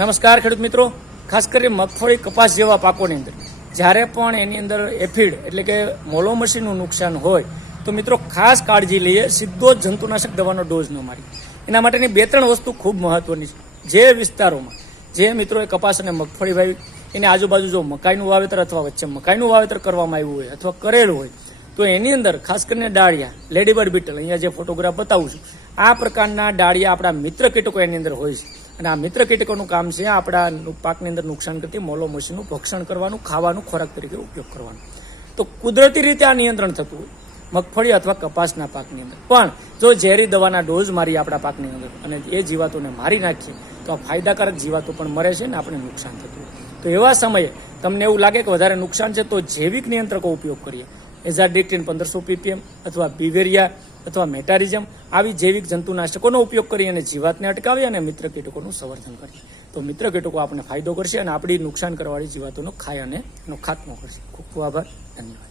નમસ્કાર ખેડૂત મિત્રો, ખાસ કરીને મગફળી કપાસ જેવા પાકોની અંદર જ્યારે પણ એની અંદર એફિડ એટલે કે મોલોમસીનું નુકસાન હોય તો મિત્રો ખાસ કાળજી લઈએ, સીધો જ જંતુનાશક દવાનો ડોઝ ન મારી. એના માટેની 2-3 વસ્તુ ખૂબ મહત્વની છે. જે વિસ્તારોમાં જે મિત્રોએ કપાસ અને મગફળી વાવી એની આજુબાજુ જો મકાઈનું વાવેતર અથવા વચ્ચે મકાઈનું વાવેતર કરવામાં આવ્યું હોય અથવા કરેલું હોય તો એની અંદર ખાસ કરીને ડાળિયા, લેડીબર્ડ બીટલ, અહીંયા જે ફોટોગ્રાફ બતાવું છું આ પ્રકારના ડાળિયા આપણા મિત્ર કીટકો એની અંદર હોય છે. અને આ મિત્ર કીટકોનું કામ છે આપણા પાકની અંદર નુકસાન કરતી મોલોમસીનું ભક્ષણ કરવાનું, ખાવાનું, ખોરાક તરીકે ઉપયોગ કરવાનો. તો કુદરતી રીતે આ નિયંત્રણ થતું હોય મગફળી અથવા કપાસના પાકની અંદર. પણ જો ઝેરી દવાના ડોઝ મારી આપણા પાકની અંદર અને એ જીવાતોને મારી નાખીએ તો આ ફાયદાકારક જીવાતો પણ મરે છે ને આપણે નુકસાન થતું હોય. તો એવા સમયે તમને એવું લાગે કે વધારે નુકસાન છે તો જૈવિક નિયંત્રકો ઉપયોગ કરીએ. એઝાડિક્ટિન 1500 ppm અથવા બિવેરિયા અથવા મેટારિઝમ આવી જૈવિક જંતુનાશકોનો ઉપયોગ કરી અને જીવાતને અટકાવી અને મિત્ર કીટકોનું સંવર્ધન કરીએ તો મિત્ર કીટકો આપણને ફાયદો કરશે અને આપણી નુકસાન કરવાવાળી જીવાતોનો ખાય અને એનો ખાત્મો કરશે. ખૂબ ખૂબ આભાર, ધન્યવાદ.